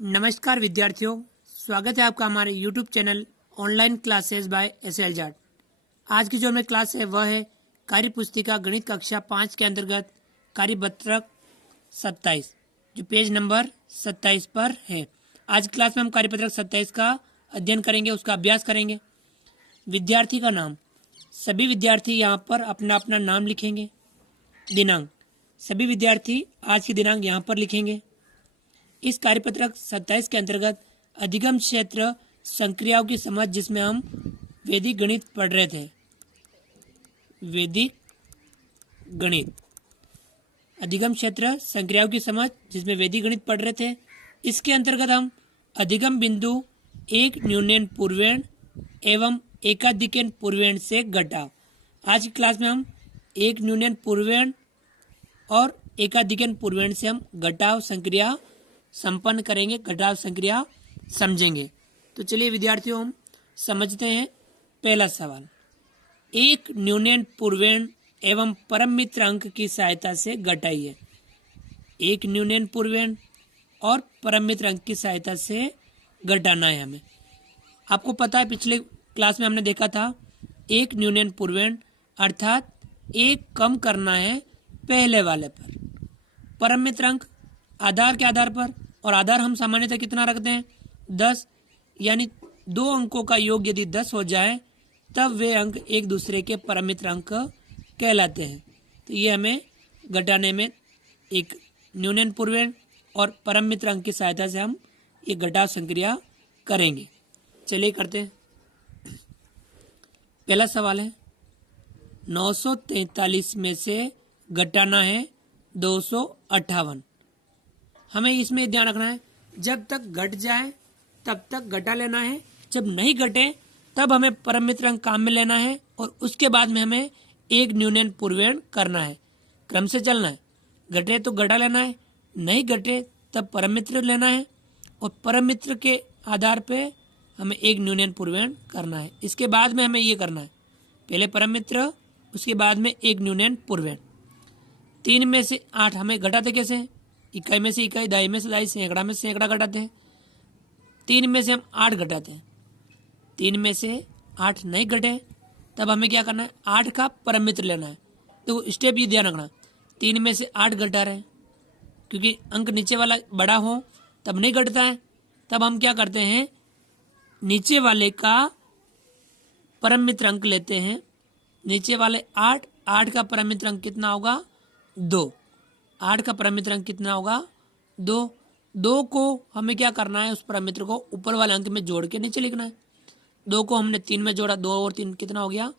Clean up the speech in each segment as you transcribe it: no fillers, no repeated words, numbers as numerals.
नमस्कार विद्यार्थियों, स्वागत है आपका हमारे YouTube channel online classes bye SL Jat. आज की जो हमें क्लास है वह है कार्य पुस्तिका गणित कक्षा 5 के अंतर्गत कार्यपत्रक 27 जो पेज नंबर 27 पर है। आज की क्लास में हम कार्यपत्रक 27 का अध्ययन करेंगे, उसका अभ्यास करेंगे। विद्यार्थी का नाम, सभी विद्यार्थी यहाँ पर अपना अपना नाम लिखेंगे। दिनांक, सभी विद्यार्थी आज की दिनांक यहाँ पर लिखेंगे। इस कार्यपत्रक 27 के अंतर्गत अधिगम क्षेत्र संक्रियाओं की समझ, जिसमें हम वैदिक गणित पढ़ रहे थे। वैदिक गणित, अधिगम क्षेत्र संक्रियाओं की समझ जिसमें वैदिक गणित पढ़ रहे थे। इसके अंतर्गत हम अधिगम बिंदु एक न्यूनयन पूर्वेण एवं एकाधिकन पूर्वेण से घटाव। आज की क्लास में हम एक न्यूनयन पूर्वेण और एकाधिकन पूर्वेण से हम घटाव संक्रिया संपन्न करेंगे, घटाव संक्रिया समझेंगे। तो चलिए विद्यार्थियों, हम समझते हैं पहला सवाल। एक न्यूनयन पूर्वेण एवं परम मित्र अंक की सहायता से घटाइए। एक न्यूनयन पूर्वेण और परम मित्र अंक की सहायता से घटाना है हमें। आपको पता है पिछले क्लास में हमने देखा था एक न्यूनयन पूर्वेण अर्थात एक कम करना है पहले वाले पर। परम मित्र अंक आधार के आधार पर, और आधार हम सामान्यतः कितना रखते हैं 10, यानी दो अंकों का योग यदि 10 हो जाए तब वे अंक एक दूसरे के परम मित्र अंक कहलाते हैं। तो ये हमें घटाने में एक न्यूनयन पूर्वेण और परम मित्र अंक की सहायता से हम ये घटाव संक्रिया करेंगे। चलिए करते हैं। पहला सवाल है 943 में से घटाना है 258। हमें इसमें ध्यान रखना है जब तक घट जाए तब तक घटा लेना है, जब नहीं घटे तब हमें परम मित्र अंक काम में लेना है और उसके बाद में हमें एक न्यूनयन पूर्वेण करना है। क्रम से चलना है। घटे तो घटा लेना है, नहीं घटे तब परम मित्र लेना है और परम मित्र के आधार पे हमें एक न्यूनयन पूर्वेण करना है। इसके बाद में हमें ये करना है, पहले परम मित्र, उसके बाद में एक न्यूनयन पूर्वेण। 3 में से 8 हमें घटाते कैसे हैं? इकाई में से इकाई, दाई में से दाई, सैकड़ा में से सैकड़ा घटाते हैं। 3 में से हम 8 घटाते हैं। 3 में से 8 नहीं घटे तब हमें क्या करना है, 8 का परम मित्र लेना है। तो स्टेप ये ध्यान रखना, 3 में से 8 घटा रहे हैं क्योंकि अंक नीचे वाला बड़ा हो तब नहीं घटता है। तब हम क्या करते हैं, नीचे वाले का परम मित्र अंक लेते हैं। नीचे वाले 8 का परम मित्र अंक कितना होगा 2। 8 का परम मित्र अंक कितना होगा 2 को हमें क्या करना है, उस परम मित्र को ऊपर वाले अंक में जोड़ के नीचे लिखना है। 2 को हमने 3 में जोड़ा, 2 और 3 कितना हो गया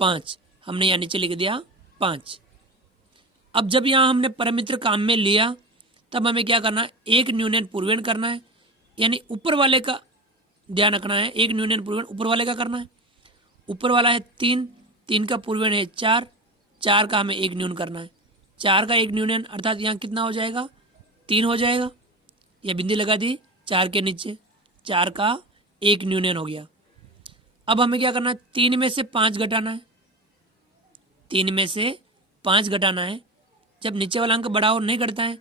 5। हमने यहाँ नीचे लिख दिया 5। अब जब यहाँ हमने परम मित्र काम में लिया तब हमें क्या करना है, एक न्यूनयन पूर्वेण करना है। यानी ऊपर वाले का ध्यान रखना है, एक न्यूनयन पूर्वेण ऊपर वाले का करना है। ऊपर वाला है 3 का पूर्वेण है 4 का हमें एक न्यून करना है। 4 का एक न्यूनयन अर्थात यहाँ कितना हो जाएगा 3 हो जाएगा। यह बिंदी लगा दी 4 के नीचे, 4 का एक न्यूनयन हो गया। अब हमें क्या करना है, 3 में से 5 घटाना है। 3 में से 5 घटाना है। जब नीचे वाला अंक बड़ा हो नहीं घटता है,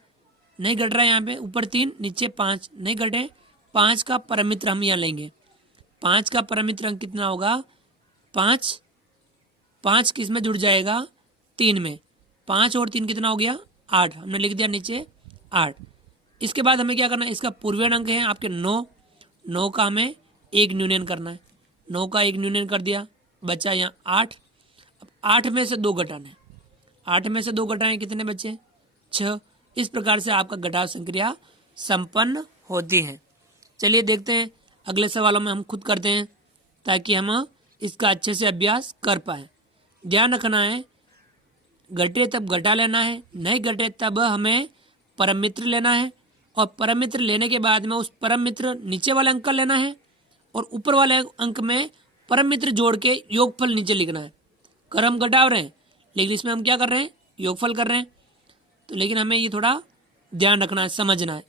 नहीं घट रहा है, यहाँ पे ऊपर 3 नीचे 5 नहीं घटे, 5 का परम मित्र हम यहाँ लेंगे। 5 का परम मित्र अंक कितना होगा 5 किस में जुड़ जाएगा 3 में। 5 और 3 कितना हो गया 8। हमने लिख दिया नीचे 8। इसके बाद हमें क्या करना है, इसका पूर्वेण अंक है आपके 9 का हमें एक न्यूनयन करना है। 9 का एक न्यूनयन कर दिया, बचा यहाँ 8। अब 8 में से 2 घटाना है। 8 में से 2 घटाएं, कितने बचे 6। इस प्रकार से आपका घटाव संक्रिया संपन्न होती है। चलिए देखते हैं अगले सवालों में हम खुद करते हैं ताकि हम इसका अच्छे से अभ्यास कर पाए। ध्यान रखना है, घटे तब घटा लेना है, नहीं घटे तब हमें परम मित्र लेना है और परम मित्र लेने के बाद में उस परम मित्र नीचे वाले अंक का लेना है और ऊपर वाले अंक में परम मित्र जोड़ के योगफल नीचे लिखना है। कर हम घटाव रहे हैं लेकिन इसमें हम क्या कर रहे हैं, योगफल कर रहे हैं। तो लेकिन हमें ये थोड़ा ध्यान रखना है, समझना है।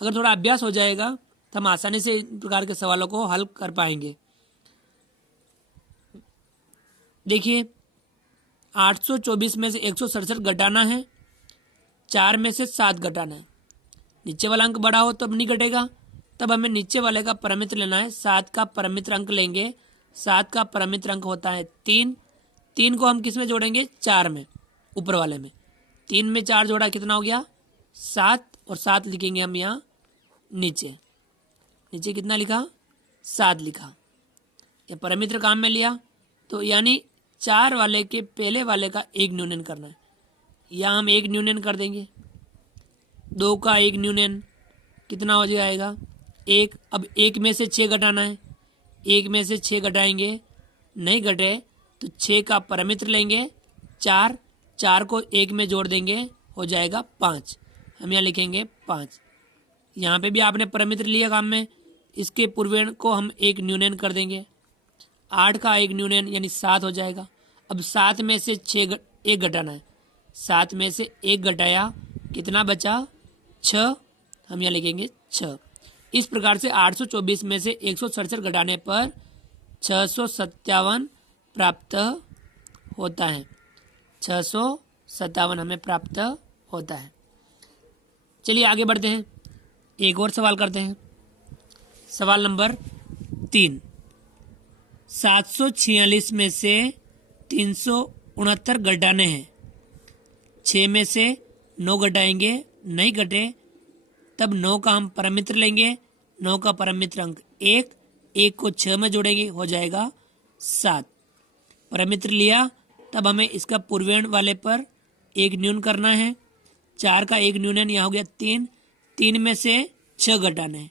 अगर थोड़ा अभ्यास हो जाएगा तो हम आसानी से इन प्रकार के सवालों को हल कर पाएंगे। देखिए 824 में से 167 घटाना है, 4 में से 7 घटाना है। नीचे वाला अंक बड़ा हो तब नहीं घटेगा, तब हमें नीचे वाले का परमित्र लेना है। 7 का परमित्र अंक लेंगे। 7 का परमित्र अंक होता है 3। 3 को हम किस में जोड़ेंगे? 4 में, ऊपर वाले में। 3 में 4 जोड़ा कितना हो गया? 7, और 7 लिखेंगे हम यहाँ नीचे। नीचे कितना लिखा? 7 लिखा। ये परमित्र काम में लिया, तो यानी 4 वाले के पहले वाले का 1 न्यूनन करना है। यहाँ हम 1 न्यूनन कर देंगे। 2 का 1 न्यूनन कितना हो जाएगा? 1। अब 1 में से 6 घटाना है। 1 में से 6 घटाएंगे, नहीं घटे तो 6 का परमित्र लेंगे 4। 4 को 1 में जोड़ देंगे, हो जाएगा 5। हम यहाँ लिखेंगे 5। यहाँ पे भी आपने परमित्र लिया काम में, इसके पूर्वेण को हम 1 न्यूनन कर देंगे। 8 का 1 न्यूनन यानी 7 हो जाएगा। अब 7 में से 1 घटाना है। 7 में से 1 घटाया, कितना बचा? 6। हम यहाँ लिखेंगे 6। इस प्रकार से 824 में से 167 घटाने पर 657 प्राप्त होता है। 657 हमें प्राप्त होता है। चलिए आगे बढ़ते हैं, एक और सवाल करते हैं। सवाल नंबर 3। 746 में से 369 घटाने हैं। 6 में से 9 घटाएंगे, नहीं घटे तब 9 का हम परमित्र लेंगे। 9 का परमित्र अंक 1। 1 को 6 में जोड़ेंगे, हो जाएगा 7। परमित्र लिया, तब हमें इसका पूर्वेण वाले पर 1 न्यून करना है। 4 का 1 न्यूनन यहाँ हो गया 3। 3 में से 6 घटाना है,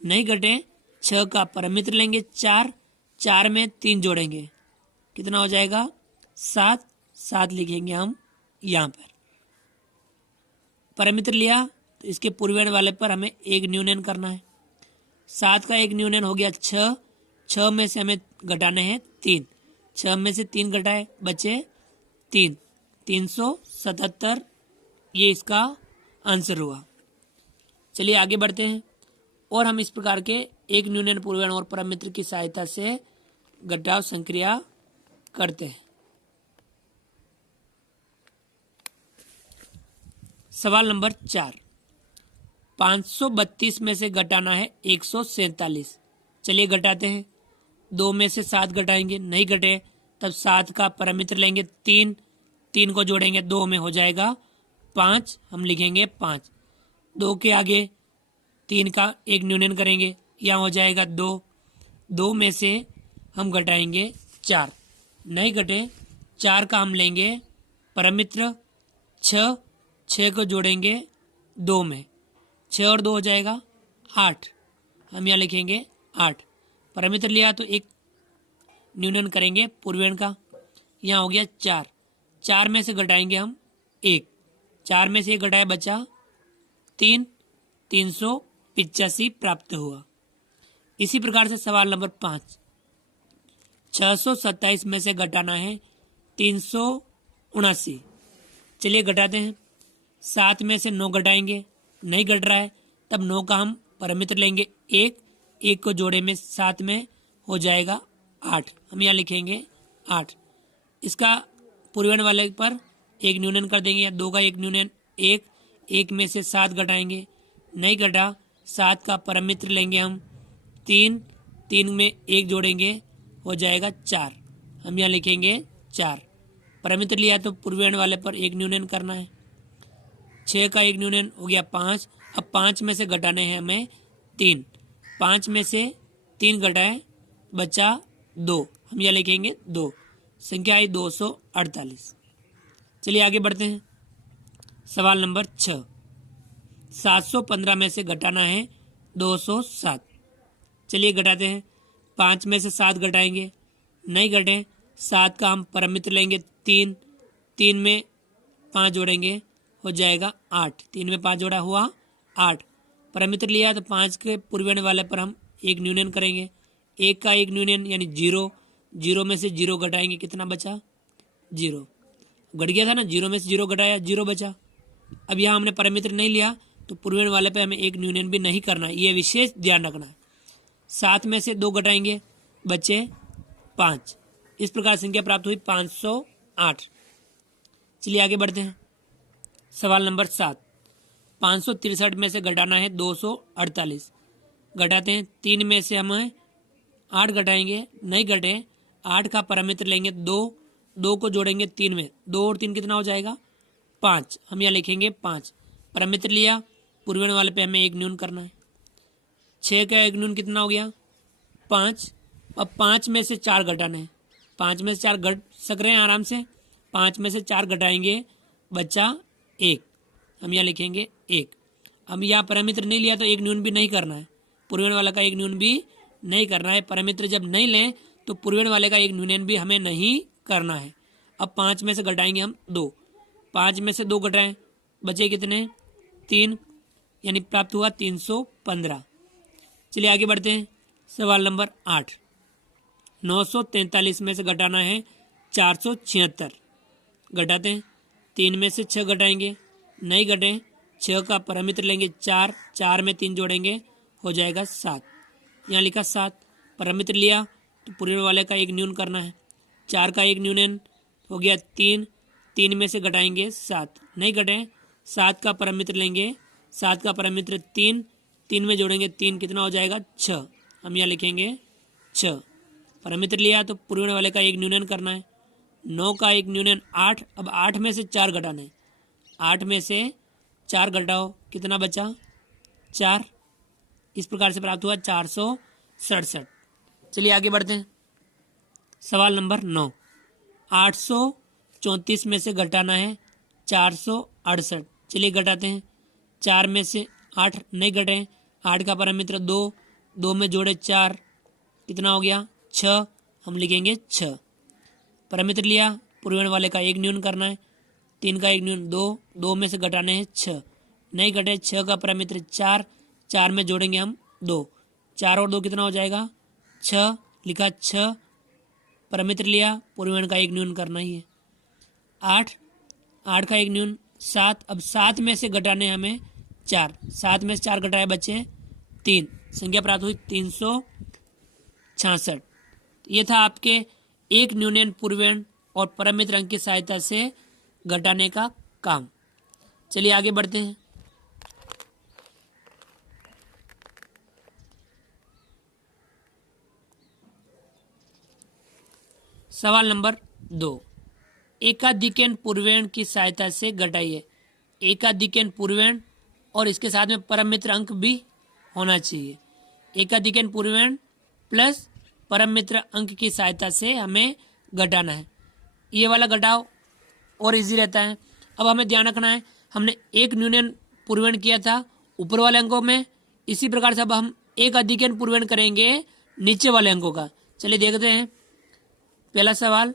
नहीं घटे 6 का परमित्र लेंगे 4। 4 में 3 जोड़ेंगे, कितना हो जाएगा? 7। 7 लिखेंगे हम यहाँ पर। परमित्र लिया तो इसके पूर्वेण वाले पर हमें 1 न्यूनन करना है। 7 का 1 न्यूनन हो गया 6। 6 में से हमें घटाने हैं 3। 6 में से 3 घटाए, बचे 3। 377 ये इसका आंसर हुआ। चलिए आगे बढ़ते हैं, और हम इस प्रकार के 1 न्यूनन, पूर्वेण और परमित्र की सहायता से घटाव संक्रिया करते हैं। सवाल नंबर 4। 532 में से घटाना है 147। चलिए घटाते हैं। 2 में से 7 घटाएंगे, नहीं घटे तब 7 का परमित्र लेंगे 3। 3 को जोड़ेंगे 2 में, हो जाएगा 5। हम लिखेंगे 5। 2 के आगे 3 का 1 न्यूनन करेंगे, यहाँ हो जाएगा 2। 2 में से हम घटाएंगे 4, नहीं घटे 4 का हम लेंगे परमित्र 6। 6 को जोड़ेंगे 2 में, 6 और 2 हो जाएगा 8। हम यहाँ लिखेंगे 8। परमित्र लिया तो 1 न्यूनन करेंगे पूर्वेण का, यहाँ हो गया 4। 4 में से घटाएंगे हम 1। 4 में से 1 घटाया, बचा 3। 385 प्राप्त हुआ। इसी प्रकार से सवाल नंबर 5। 627 में से घटाना है 379। चलिए घटाते हैं। 7 में से 9 घटाएंगे, नहीं घट रहा है तब 9 का हम परमित्र लेंगे 1। 1 को जोड़े में 7 में, हो जाएगा 8। हम यहाँ लिखेंगे 8। इसका पूर्वेण वाले पर 1 न्यूनन कर देंगे, या 2 का 1 न्यूनन 1। 1 में से 7 घटाएंगे, नहीं घटा 7 का परमित्र लेंगे हम 3। 3 में 1 जोड़ेंगे, हो जाएगा 4। हम यहाँ लिखेंगे 4। परमित्र लिया तो पूर्वेण वाले पर 1 न्यूनन करना है। 6 का 1 न्यूनन हो गया 5। अब 5 में से घटाने हैं हमें 3। 5 में से 3 घटाए, बचा 2। हम यहाँ लिखेंगे 2। संख्या आई 248। चलिए आगे बढ़ते हैं। सवाल नंबर 6। 715 में से घटाना है 207। चलिए घटाते हैं। 5 में से 7 घटाएंगे, नहीं घटे 7 का हम परमित्र लेंगे 3। 3 में 5 जोड़ेंगे, हो जाएगा 8। 3 में 5 जोड़ा हुआ 8। परमित्र लिया तो 5 के पूर्वेण वाले पर हम 1 न्यूनन करेंगे। 1 का 1 न्यूनन यानी 0। 0 में से 0 घटाएंगे, कितना बचा? 0। घट गया था ना, 0 में से 0 घटाया, 0 बचा। अब यहाँ हमने परमित्र नहीं लिया तो पूर्वेण वाले पे हमें 1 न्यूनन भी नहीं करना, ये विशेष ध्यान रखना है। 7 में से 2 घटाएंगे, बचे 5। इस प्रकार संख्या प्राप्त हुई 508। चलिए आगे बढ़ते हैं। सवाल नंबर 7। 563 में से घटाना है 248। घटाते हैं। 3 में से हम 8 घटाएंगे, नहीं घटे। 8 का परमित्र लेंगे 2, 2 को जोड़ेंगे 3 में, 2 और 3 कितना हो जाएगा 5। हम यहाँ लिखेंगे 5। परमित्र लिया, पूर्वेण वाले पे हमें एक न्यून करना है। 6 का एक न्यून कितना हो गया 5। अब 5 में से 4 घटाना है। 5 में से 4 घट सक रहे हैं आराम से। 5 में से 4 घटाएंगे, बचा 1। हम यहाँ लिखेंगे 1। हम यहाँ परमित्र नहीं लिया तो एक न्यून भी नहीं करना है। पूर्वेण वाला का एक न्यून भी नहीं करना है। परमित्र जब नहीं लें तो पूर्वेण वाले का एक न्यूनयन भी हमें नहीं करना है। अब 5 में से घटाएंगे हम 2। 5 में से 2 घटाएं, बचे कितने 3, यानी प्राप्त हुआ 315। चलिए आगे बढ़ते हैं। सवाल नंबर 8। 943 में से घटाना है 476। घटाते हैं। 3 में से 6 घटाएंगे, नहीं घटे। 6 का परमित्र लेंगे 4, 4 में 3 जोड़ेंगे, हो जाएगा 7। यहाँ लिखा 7। परमित्र लिया तो पूर्वेण वाले का एक न्यून करना है। 4 का एक न्यूनन हो गया 3, 3 में से घटाएंगे 7, नहीं घटे। 7 का परमित्र लेंगे, 7 का परमित्र 3, 3 में जोड़ेंगे 3, कितना हो जाएगा 6। हम यहाँ लिखेंगे 6। परमित्र लिया तो पूर्वेण वाले का एक न्यूनन करना है। 9 का एक न्यूनन 8। अब 8 में से 4 घटाना है। 8 में से 4 घटाओ, कितना बचा 4। इस प्रकार से प्राप्त हुआ 467। चलिए आगे बढ़ते हैं। सवाल नंबर 9। 834 में से घटाना है 468। चलिए घटाते हैं। 4 में से 8 नहीं घटे। 8 का परमित्र 2, 2 में जोड़े 4, कितना हो गया 6। हम लिखेंगे 6। परमित्र लिया, पूर्वेण वाले का एक न्यून करना है। 3 का एक न्यून 2, 2 में से घटाने हैं 6, नहीं घटे। 6 का परमित्र 4, 4 में जोड़ेंगे हम 2, 4 और 2 कितना हो जाएगा 6। लिखा 6। परमित्र लिया, पूर्वेण का एक न्यून करना ही है। 8, 8 का एक न्यून 7। अब 7 में से घटाने हमें 4, 7 में से 4 घटाए बचे 3। संख्या प्राप्त हुई 366। ये था आपके एक न्यूनयन पूर्वेण और परमित्र अंक की सहायता से घटाने का काम। चलिए आगे बढ़ते हैं। सवाल नंबर 2। एकाधिकन पूर्वेण की सहायता से घटाइए। एकाधिकन पूर्वेण और इसके साथ में परम मित्र अंक भी होना चाहिए। एकाधिकन पूर्वेण प्लस परम मित्र अंक की सहायता से हमें घटाना है। ये वाला घटाओ और इजी रहता है। अब हमें ध्यान रखना है, हमने एक न्यूनयन पूर्वेण किया था ऊपर वाले अंकों में, इसी प्रकार से अब हम एक अधिकन पूर्वेण करेंगे नीचे वाले अंकों का। चलिए देखते हैं। पहला सवाल,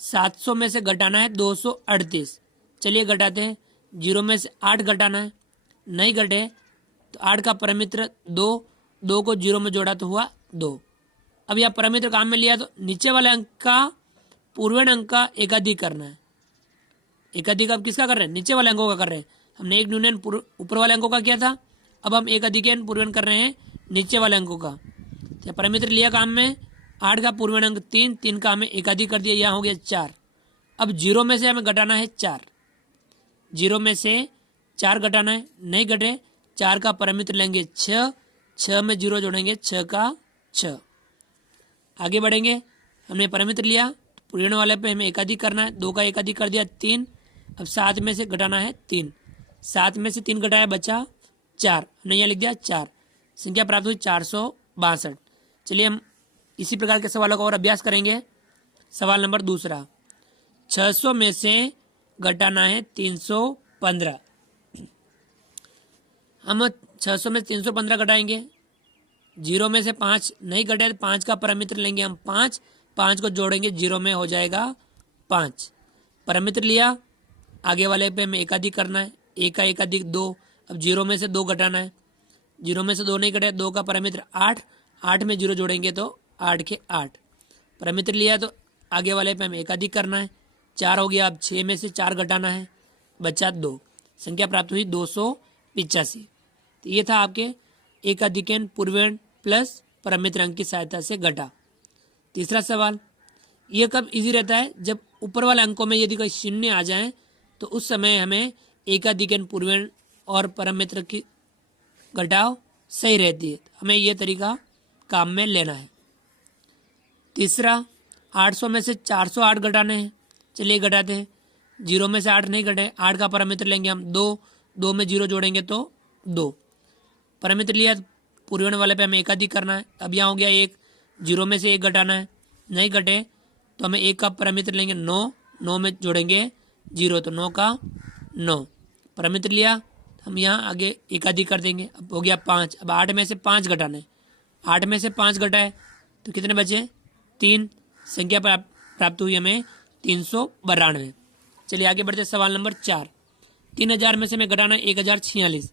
700 में से घटाना है 238। चलिए घटाते हैं। 0 में से 8 घटाना है, नहीं घटे तो 8 का परमित्र 2, 2 को 0 में जोड़ा तो हुआ 2। अब यह परमित्र काम में लिया तो नीचे वाले अंक का पूर्वेण अंक का एकाधिक करना है। एकाधिक अब किसका कर रहे हैं, नीचे वाले अंकों का कर रहे हैं। हमने एक न्यूनयन ऊपर वाले अंकों का किया था, अब हम एक अधिकन पूर्वेण कर रहे हैं नीचे वाले अंकों का। तो परमित्र लिया काम में, 8 का पूर्वेण अंक 3, 3 का हमें एकाधिक कर दिया, यहाँ हो गया 4। अब 0 में से हमें घटाना है 4। 0 में से 4 घटाना है, नहीं घटे। 4 का परमित्र लेंगे 6, 6 में 0 जोड़ेंगे 6 का 6। आगे बढ़ेंगे। हमने परमित्र लिया, पूर्वेण वाले पे हमें एकाधिक करना है। 2 का एकाधिक कर दिया 3। अब 7 में से घटाना है 3। 7 में से 3 घटाया बचा 4, हमने यहाँ लिख दिया 4। संख्या प्राप्त हुई 462। चलिए हम इसी प्रकार के सवालों का और अभ्यास करेंगे। सवाल नंबर 2। 600 में से घटाना है 315। हम 600 में 315 घटाएंगे। 0 में से 5 नहीं घटे तो 5 का परमित्र लेंगे हम 5, 5 को जोड़ेंगे 0 में हो जाएगा 5। परमित्र लिया, आगे वाले पे हमें एकाधिक करना है। 1 का एकाधिक 2। अब 0 में से 2 घटाना है। 0 में से 2 नहीं घटे, 2 का परमित्र 8, 8 में 0 जोड़ेंगे तो 8 के 8। परमित्र लिया तो आगे वाले पे हमें एकाधिक करना है। 4 हो गया। अब 6 में से 4 घटाना है, बचा 2। संख्या प्राप्त हुई 285। तो ये था आपके एकाधिकन पूर्वेण प्लस परमित्र अंक की सहायता से घटा। तीसरा सवाल, ये कब इजी रहता है, जब ऊपर वाले अंकों में यदि कोई शून्य आ जाए तो उस समय हमें एकाधिकन पूर्वेण और परम मित्र की घटाओ सही रहती है। हमें ये तरीका काम में लेना है। तीसरा, 800 में से 408 घटाने हैं। चलिए घटाते हैं। 0 में से 8 नहीं घटे, 8 का पैरामीटर लेंगे हम 2, 2 में 0 जोड़ेंगे तो 2 पैरामीटर लिया। पूर्वण वाले पे हमें एक अधिक करना है। अब यहाँ हो गया 1, 0 में से 1 घटाना है, नहीं घटे तो हमें 1 का पैरामीटर लेंगे 9, 9 में जोड़ेंगे 0 तो 9 का 9 पैरामीटर लिया। हम यहाँ आगे एक अधिक कर देंगे। अब हो गया 5। अब 8 में से 5 घटाना है। 8 में से 5 घटाए तो कितने बचे? 3। संख्या प्राप्त हुई हमें 392। चलिए आगे बढ़ते सवाल नंबर 4। 3000 में से हमें घटाना 1046।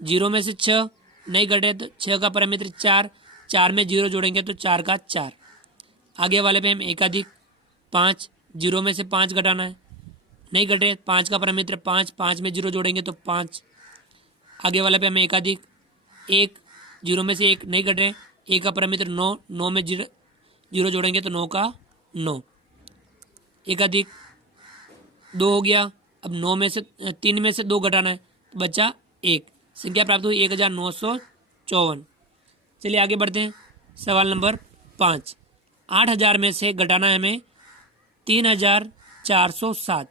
0 में से 6 नहीं घटे तो 6 का पैरामीटर 4, 4 में 0 जोड़ेंगे तो 4 का 4। आगे वाले पे हम एक अधिक 5, 0 में से 5 घटाना है, नहीं घटे 5 का पैरामीटर 5, 5 में 0 जोड़ेंगे तो 5। आगे वाले पे हमें एक अधिक 1, 0 में से 1 नहीं घटे, 1 का पैरामीटर 9, 9 में 0 जोड़ेंगे तो 9 का 9। एक अधिक 2 हो गया। अब 9 में से 3 में से 2 घटाना है तो बचा 1। संख्या प्राप्त हुई 1954। चलिए आगे बढ़ते हैं। सवाल नंबर 5। 8000 में से घटाना है हमें 3407।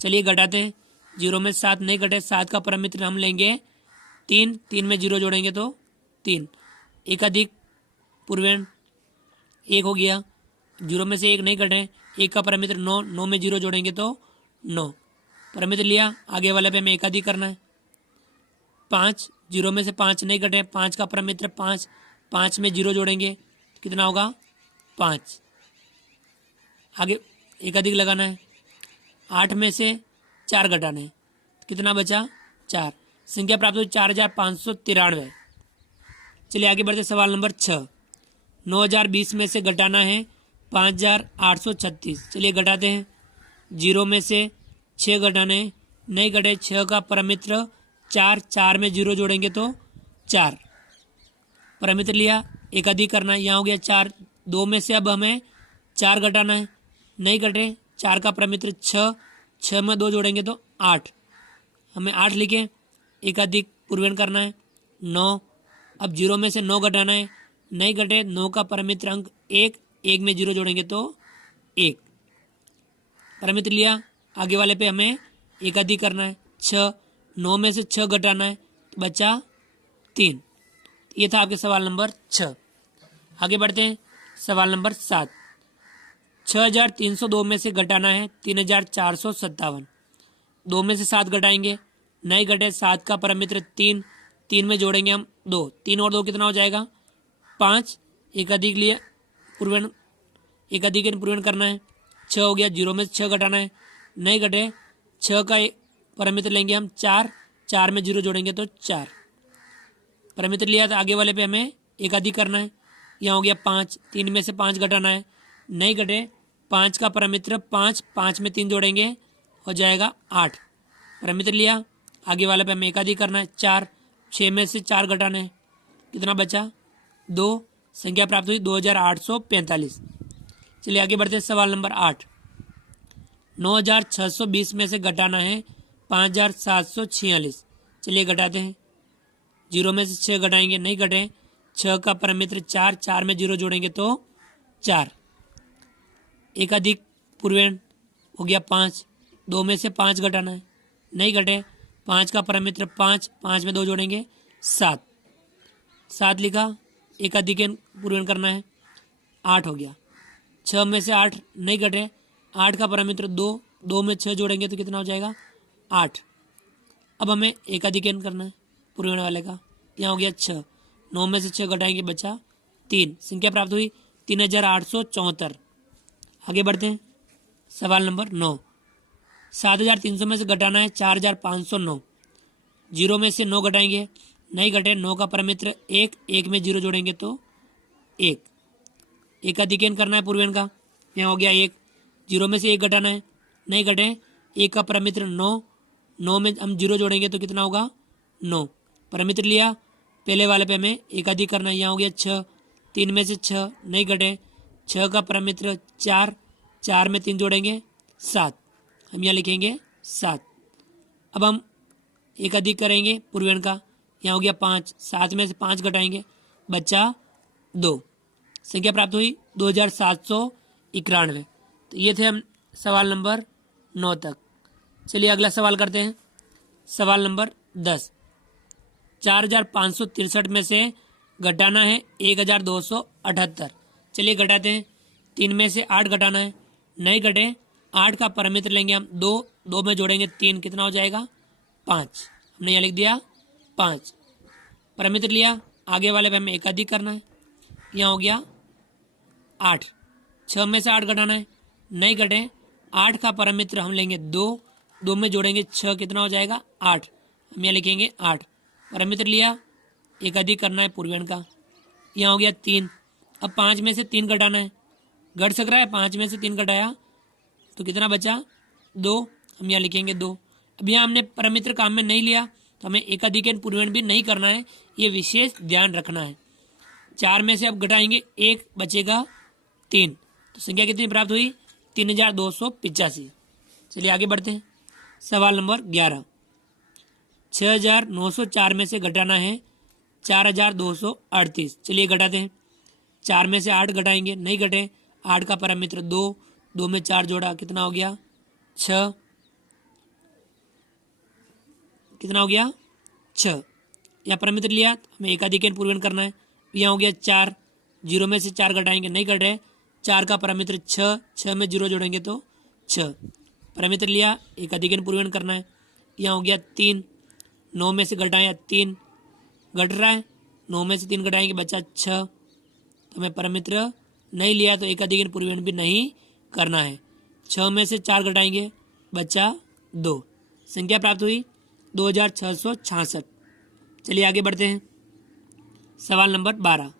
चलिए घटाते हैं। 0 में 7 नहीं घटे, 7 का पैरामीटर हम लेंगे 3, 3 में 0 जोड़ेंगे तो 3। एक अधिक पूर्वेण 1 हो गया। 0 में से 1 नहीं घटे, 1 का पैरामीटर 9, 9 में 0 जोड़ेंगे तो 9 पैरामीटर लिया। आगे वाले पे हमें एक अधिक करना है 5, 0 में से 5 नहीं घटे, 5 का पैरामीटर 5, 5 में 0 जोड़ेंगे तो कितना होगा? 5। आगे एक अधिक लगाना है। 8 में से 4 घटाना है तो कितना बचा? 4। संख्या प्राप्त हुई 4593। चलिए आगे बढ़ते सवाल नंबर 6। 9020 में से घटाना है 5836। चलिए घटाते हैं। 0 में से 6 घटाने नहीं घटे, 6 का पैरामीटर 4, 4 में 0 जोड़ेंगे तो 4 पैरामीटर लिया। एक अधिक करना है। यहाँ हो गया 4। 2 में से अब हमें 4 घटाना है, नहीं घटे, 4 का पैरामीटर 6, 6 में 2 जोड़ेंगे तो 8। हमें 8 लिखे। एक अधिक पूर्वेण करना है 9। अब 0 में से 9 घटाना है, नहीं घटे, 9 का पैरामीटर अंक 1, 1 में 0 जोड़ेंगे तो 1 पैरामीटर लिया। आगे वाले पे हमें एक अधिक करना है 6। 9 में से 6 घटाना है तो बचा 3। ये था आपके सवाल नंबर 6। आगे बढ़ते हैं। सवाल नंबर 7। 6302 में से घटाना है 3457। 2 में से 7 घटाएंगे, नहीं घटे, 7 का पैरामीटर 3, 3 में जोड़ेंगे हम 2, 3 और 2 कितना हो जाएगा? 5। एक अधिक लिए पूर्वेण, एक अधिक पूर्वेण करना है 6 हो गया। 0 में से 6 घटाना है, नहीं घटे, 6 का पैरामीटर लेंगे हम 4, 4 में 0 जोड़ेंगे तो 4 पैरामीटर लिया। तो आगे वाले पे हमें एक अधिक करना है। यहाँ हो गया 5। 3 में से 5 घटाना है, नहीं घटे, 5 का पैरामीटर 5, 5 में 3 जोड़ेंगे हो जाएगा 8 पैरामीटर लिया। आगे वाले पे हमें एक अधिक करना है 4। 6 में से 4 घटाना है, कितना बचा? 2। संख्या प्राप्त हुई 2845। चलिए आगे बढ़ते हैं। सवाल नंबर 8। 9620 में से घटाना है 5746। चलिए घटाते हैं। 0 में से 6 घटाएंगे, नहीं घटे, 6 का पैरामीटर 4, 4 में 0 जोड़ेंगे तो 4। एक अधिक पूर्वेण हो गया 5। 2 में से 5 घटाना है, नहीं घटे, 5 का पैरामीटर 5, 5 में 2 जोड़ेंगे 7, 7 लिखा। एक अधिक पूर्वेण करना है 8 हो गया। 6 में से 8 नहीं घटे, 8 का पैरामीटर 2, 2 में 6 जोड़ेंगे तो कितना हो जाएगा? 8। अब हमें एक अधिक करना है पूर्वेण वाले का। यहाँ हो गया 6। 9 में से 6 घटाएंगे, बचा 3। संख्या प्राप्त हुई 3874। आगे बढ़ते हैं। सवाल नंबर 9। 7300 में से घटाना है 4509। 0 में से 9 घटाएंगे, नहीं घटे, 9 का पैरामीटर 1, 1 में 0 जोड़ेंगे तो 1। एक अधिक करना है पूर्वेण का। यहाँ हो गया 1। 0 में से 1 घटाना है, नहीं घटे, 1 का पैरामीटर 9, 9 में हम 0 जोड़ेंगे तो कितना होगा? 9 पैरामीटर लिया। पहले वाले पे हमें एक अधिक करना है। यहाँ हो गया 6। 3 में से 6 नहीं घटे, 6 का पैरामीटर 4, 4 में 3 जोड़ेंगे 7। हम यहाँ लिखेंगे 7। अब हम एक अधिक करेंगे पूर्वेण का। यहाँ हो गया 5, 7 में से 5 घटाएंगे, बचा 2। संख्या प्राप्त हुई 2791। तो ये थे हम सवाल नंबर 9 तक। चलिए अगला सवाल करते हैं। सवाल नंबर 10, 4563 में से घटाना है 1278। चलिए घटाते हैं। 3 में से 8 घटाना है, नहीं घटे 8 का परमित्र लेंगे हम 2, 2 में जोड़ेंगे 3, कितना हो जाएगा 5। हमने यहाँ लिख दिया 5। परमित्र लिया, आगे वाले पे हमें एक अधिक करना है, यहाँ हो गया 8। 6 में से 8 घटाना है, नहीं घटे 8 का परमित्र हम लेंगे 2, 2 में जोड़ेंगे 6, कितना हो जाएगा 8। हम यहाँ लिखेंगे 8। परमित्र लिया, एक अधिक करना है पूर्वेण का, यहाँ हो गया 3। अब 5 में से 3 घटाना है, घट सक रहा है, 5 में से 3 घटाया तो कितना बचा 2। हम यहाँ लिखेंगे 2। अब यहाँ हमने परमित्र काम में नहीं लिया तो हमें एकाधिक पूर्वेण भी नहीं करना है, ये विशेष ध्यान रखना है। 4 में से अब घटाएंगे 1, बचेगा 3। तो संख्या कितनी प्राप्त हुई 3285। चलिए आगे बढ़ते हैं। सवाल नंबर 11, 6904 में से घटाना है 4238। चलिए घटाते हैं। 4 में से 8 घटाएंगे, नहीं घटे 8 का परमित्र 2, 2 में 4 जोड़ा, कितना हो गया 6, कितना हो गया 6। या परमित्र लिया, हमें एकाधिक पूर्वेण करना है, यहाँ हो गया 4। 0 में से 4 घटाएंगे, नहीं घटे 4 का परमित्र 6, 6 में 0 जोड़ेंगे तो 6। परमित्र लिया, एकाधिक पूर्वेण करना है, यहाँ हो गया 3। 9 में से घटाया 3, घट रहा है, 9 में से 3 घटाएंगे, बचा 6। तो हमें परमित्र नहीं लिया तो एकाधिक पूर्वेण भी नहीं करना है। 6 में से 4 घटाएंगे, बचा 2। संख्या प्राप्त हुई 2666। चलिए आगे बढ़ते हैं। सवाल नंबर 12,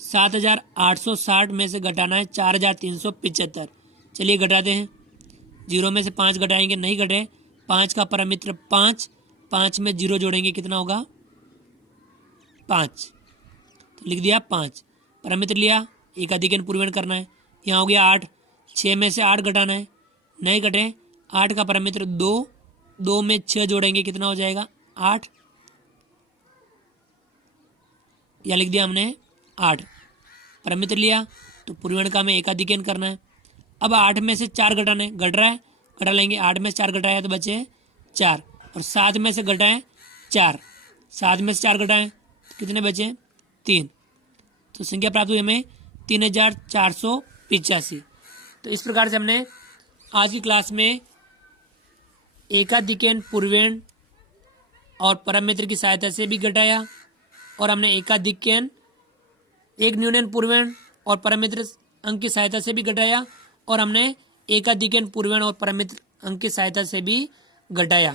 7860 में से घटाना है 4375। चलिए घटाते हैं। 0 में से 5 घटाएंगे, नहीं घटे 5 का परमित्र 5, 5 में 0 जोड़ेंगे, कितना होगा 5। तो लिख दिया 5। परमित्र लिया, एकाधिक पूर्वेण करना है, यहाँ हो गया 8। 6 में से 8 घटाना है, नहीं घटे 8 का परमित्र 2, 2 में 6 जोड़ेंगे, कितना हो जाएगा 8। या लिख दिया हमने 8। परमित्र लिया तो पूर्वेण का हमें एकाधिक करना है। अब 8 में से 4 घटाने, घट रहा है, घटा लेंगे। 8 में से 4 घटाया तो बचे 4, और 7 में से घटाएं 4, 7 में से 4 घटाएं तो कितने बचे 3। तो संख्या प्राप्त हुई हमें 3485। तो इस प्रकार से हमने आज की क्लास में एकाधिक पूर्वेण और परमित्र की सहायता से भी घटाया, और हमने एकाधिक एक न्यूनन पूर्वेण और परमित्र अंक की सहायता से भी घटाया, और हमने एकाधिक पूर्वेण और परमित्र अंक की सहायता से भी घटाया।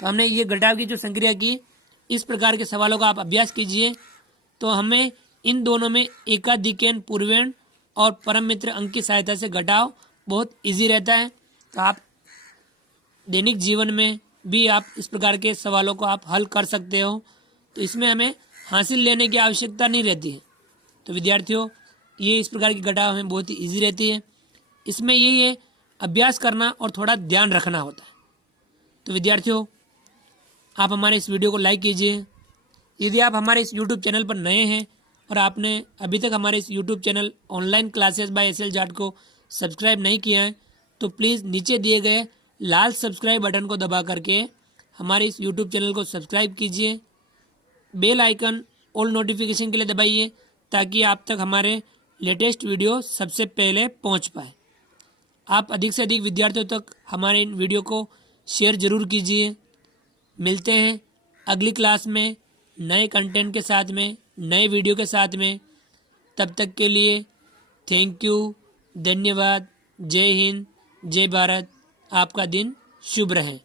तो हमने ये घटाव की जो संक्रिया की, इस प्रकार के सवालों का आप अभ्यास कीजिए तो हमें इन दोनों में एकाधिक पूर्वेण और परमित्र अंक की सहायता से घटाव बहुत इजी रहता है। तो आप दैनिक जीवन में भी आप इस प्रकार के सवालों को आप हल कर सकते हो। तो इसमें हमें हासिल लेने की आवश्यकता नहीं रहती है। तो विद्यार्थियों, ये इस प्रकार की घटाव हमें बहुत ही ईजी रहती है। इसमें यही है, अभ्यास करना और थोड़ा ध्यान रखना होता है। तो विद्यार्थियों, आप हमारे इस वीडियो को लाइक कीजिए। यदि आप हमारे इस यूट्यूब चैनल पर नए हैं और आपने अभी तक हमारे इस YouTube channel online classes bye SL Jat को सब्सक्राइब नहीं किया है तो प्लीज़ नीचे दिए गए लाल सब्सक्राइब बटन को दबा करके हमारे इस यूट्यूब चैनल को सब्सक्राइब कीजिए। बेल आइकन ऑल नोटिफिकेशन के लिए दबाइए ताकि आप तक हमारे लेटेस्ट वीडियो सबसे पहले पहुंच पाए। आप अधिक से अधिक विद्यार्थियों तक हमारे इन वीडियो को शेयर ज़रूर कीजिए। मिलते हैं अगली क्लास में नए कंटेंट के साथ में, नए वीडियो के साथ में। तब तक के लिए थैंक यू, धन्यवाद। जय हिंद, जय भारत। आपका दिन शुभ रहे।